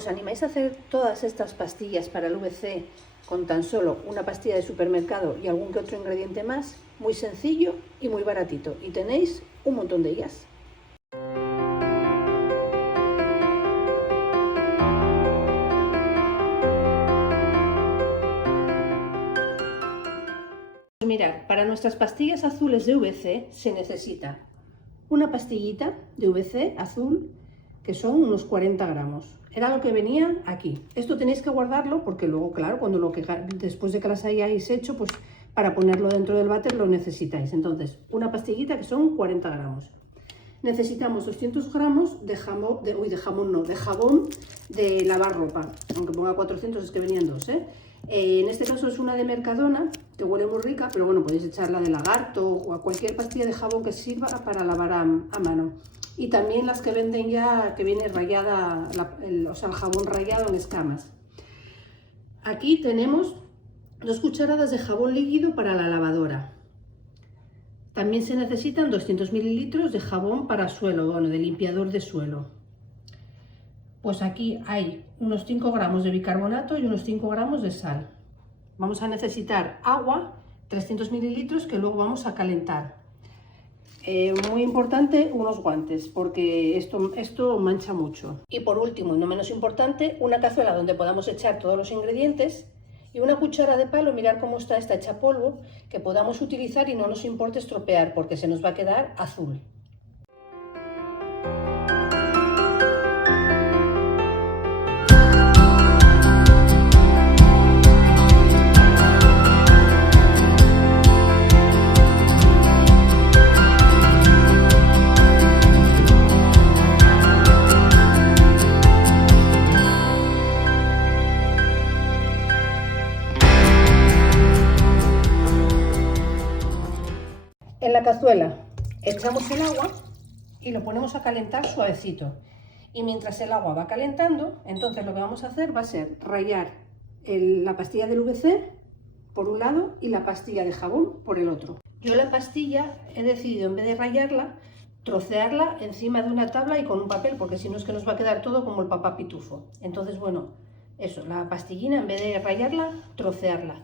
¿Os animáis a hacer todas estas pastillas para el VC con tan solo una pastilla de supermercado y algún que otro ingrediente más? Muy sencillo y muy baratito, y tenéis un montón de ellas. Mirad, para nuestras pastillas azules de VC se necesita una pastillita de VC azul que son unos 40 gramos. Era lo que venía aquí. Esto tenéis que guardarlo porque luego, claro, después de que las hayáis hecho, pues para ponerlo dentro del váter lo necesitáis. Entonces, una pastillita que son 40 gramos. Necesitamos 200 gramos de jabón de lavar ropa. Aunque ponga 400 es que venían dos, ¿eh? En este caso es una de Mercadona, que huele muy rica, pero bueno, podéis echarla de Lagarto o a cualquier pastilla de jabón que sirva para lavar a mano. Y también las que venden ya, que viene rayada, el jabón rayado en escamas. Aquí tenemos 2 cucharadas de jabón líquido para la lavadora. También se necesitan 200 mililitros de jabón para suelo, bueno, de limpiador de suelo. Pues aquí hay unos 5 gramos de bicarbonato y unos 5 gramos de sal. Vamos a necesitar agua, 300 mililitros, que luego vamos a calentar. Muy importante, unos guantes, porque esto mancha mucho. Y por último, y no menos importante, una cazuela donde podamos echar todos los ingredientes y una cuchara de palo, mirar cómo está hecha polvo, que podamos utilizar y no nos importe estropear, porque se nos va a quedar azul. En la cazuela echamos el agua y lo ponemos a calentar suavecito. Y mientras el agua va calentando, entonces lo que vamos a hacer va a ser rallar la pastilla del VC por un lado y la pastilla de jabón por el otro. Yo la pastilla he decidido, en vez de rallarla, trocearla encima de una tabla y con un papel, porque si no es que nos va a quedar todo como el papá pitufo. Entonces, bueno, eso, la pastillina, en vez de rallarla, trocearla.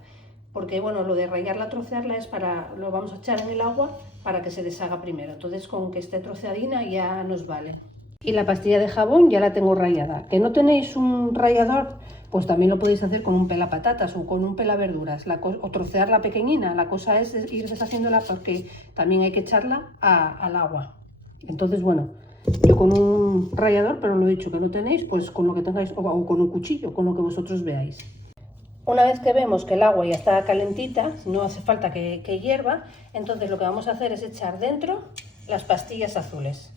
Porque bueno, lo de rallarla, trocearla es lo vamos a echar en el agua para que se deshaga primero. Entonces con que esté troceadina ya nos vale. Y la pastilla de jabón ya la tengo rallada. ¿Que no tenéis un rallador? Pues también lo podéis hacer con un pelapatatas o con un pelaverduras o trocearla pequeñina. La cosa es ir deshaciéndola porque también hay que echarla al agua. Entonces bueno, yo con un rallador, pero lo he dicho que no tenéis, pues con lo que tengáis o con un cuchillo, con lo que vosotros veáis. Una vez que vemos que el agua ya está calentita, no hace falta que hierva, entonces lo que vamos a hacer es echar dentro las pastillas azules.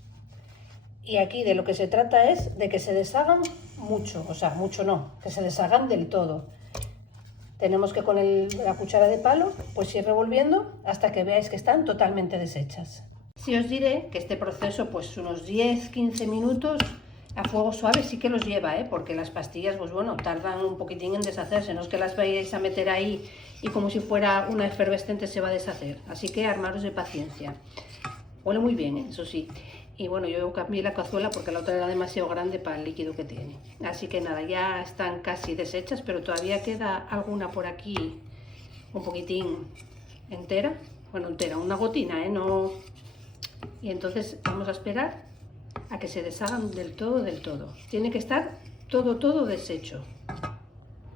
Y aquí de lo que se trata es de que se deshagan mucho, o sea, mucho no, que se deshagan del todo. Tenemos que con la cuchara de palo pues ir revolviendo hasta que veáis que están totalmente deshechas. Sí os diré que este proceso pues unos 10-15 minutos a fuego suave sí que los lleva, porque las pastillas, pues bueno, tardan un poquitín en deshacerse, no es que las vayáis a meter ahí y como si fuera una efervescente se va a deshacer, así que armaros de paciencia. Huele muy bien, eso sí, y bueno, yo cambié la cazuela porque la otra era demasiado grande para el líquido que tiene. Así que nada, ya están casi deshechas, pero todavía queda alguna por aquí, un poquitín entera, bueno, entera, una gotina, no... Y entonces vamos a esperar a que se deshagan del todo, del todo. Tiene que estar todo deshecho.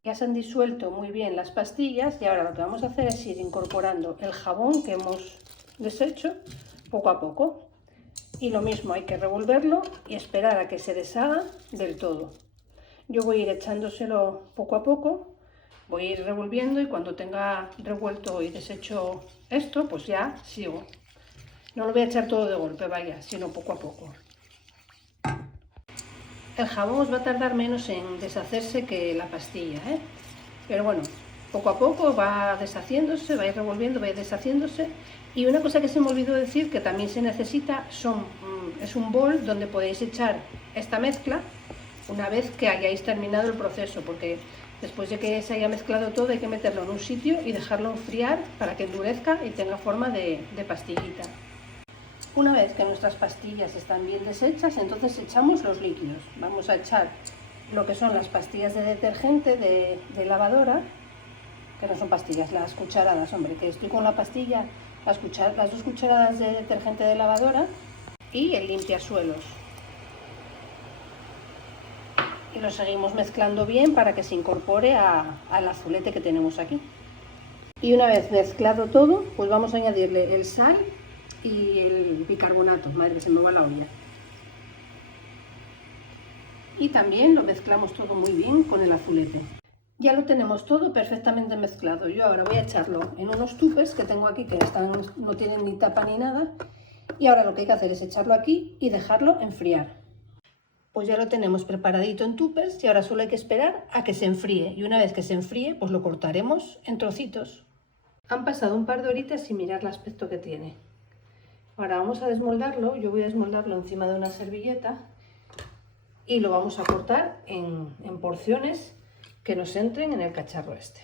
Ya se han disuelto muy bien las pastillas y ahora lo que vamos a hacer es ir incorporando el jabón que hemos deshecho poco a poco. Y lo mismo, hay que revolverlo y esperar a que se deshaga del todo. Yo voy a ir echándoselo poco a poco, voy a ir revolviendo y cuando tenga revuelto y deshecho esto, pues ya sigo. No lo voy a echar todo de golpe, vaya, sino poco a poco. El jabón os va a tardar menos en deshacerse que la pastilla, pero bueno, poco a poco va deshaciéndose, va a ir revolviendo, va a ir deshaciéndose. Y una cosa que se me olvidó decir que también se necesita es un bol donde podéis echar esta mezcla una vez que hayáis terminado el proceso, porque después de que se haya mezclado todo hay que meterlo en un sitio y dejarlo enfriar para que endurezca y tenga forma de pastillita. Una vez que nuestras pastillas están bien deshechas, entonces echamos los líquidos. Vamos a echar lo que son las pastillas de detergente de lavadora, que no son pastillas, las cucharadas, hombre, que estoy con la pastilla, las 2 cucharadas de detergente de lavadora y el limpiasuelos. Y lo seguimos mezclando bien para que se incorpore al azulete que tenemos aquí. Y una vez mezclado todo, pues vamos a añadirle el sal y el bicarbonato. Madre, se me va la olla. Y también lo mezclamos todo muy bien con el azulete. Ya lo tenemos todo perfectamente mezclado. Yo ahora voy a echarlo en unos tupes que tengo aquí que no tienen ni tapa ni nada. Y ahora lo que hay que hacer es echarlo aquí y dejarlo enfriar. Pues ya lo tenemos preparadito en tuppers y ahora solo hay que esperar a que se enfríe. Y una vez que se enfríe, pues lo cortaremos en trocitos. Han pasado un par de horitas y mirad el aspecto que tiene. Ahora vamos a desmoldarlo. Yo voy a desmoldarlo encima de una servilleta y lo vamos a cortar en porciones que nos entren en el cacharro este.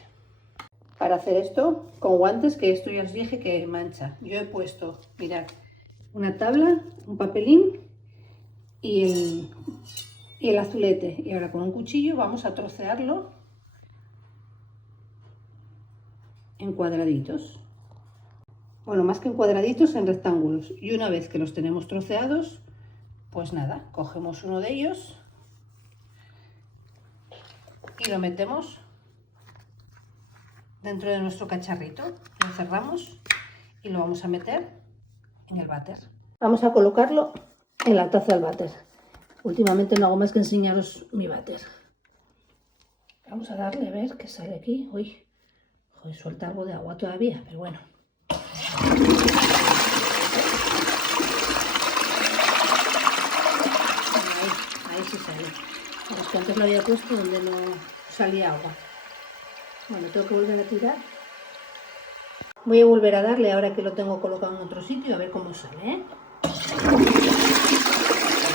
Para hacer esto con guantes, que esto ya os dije que mancha. Yo he puesto, mirad, una tabla, un papelín y el azulete. Y ahora con un cuchillo vamos a trocearlo en cuadraditos. Bueno, más que en cuadraditos, en rectángulos. Y una vez que los tenemos troceados, pues nada, cogemos uno de ellos y lo metemos dentro de nuestro cacharrito. Lo cerramos y lo vamos a meter en el váter. Vamos a colocarlo en la taza del váter. Últimamente no hago más que enseñaros mi váter. Vamos a darle a ver qué sale aquí. Uy, joder, suelta algo de agua todavía, pero bueno. Ahí sí sale. Es que antes lo había puesto donde no salía agua. Bueno, tengo que volver a tirar. Voy a volver a darle ahora que lo tengo colocado en otro sitio a ver cómo sale, ¿eh?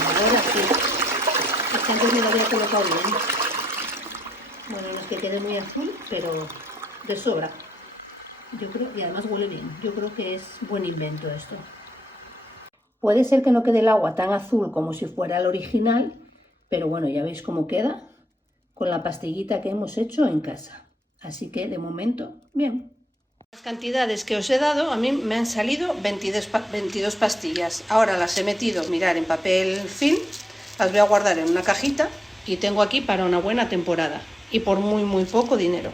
Ahora sí. Es que antes me lo había colocado bien. Bueno, no es que quede muy azul, pero de sobra. Yo creo, y además huele bien. Yo creo que es buen invento esto. Puede ser que no quede el agua tan azul como si fuera el original, pero bueno, ya veis cómo queda con la pastillita que hemos hecho en casa. Así que de momento, bien. Las cantidades que os he dado, a mí me han salido 22 pastillas. Ahora las he metido, mirad, en papel film, las voy a guardar en una cajita y tengo aquí para una buena temporada y por muy poco dinero.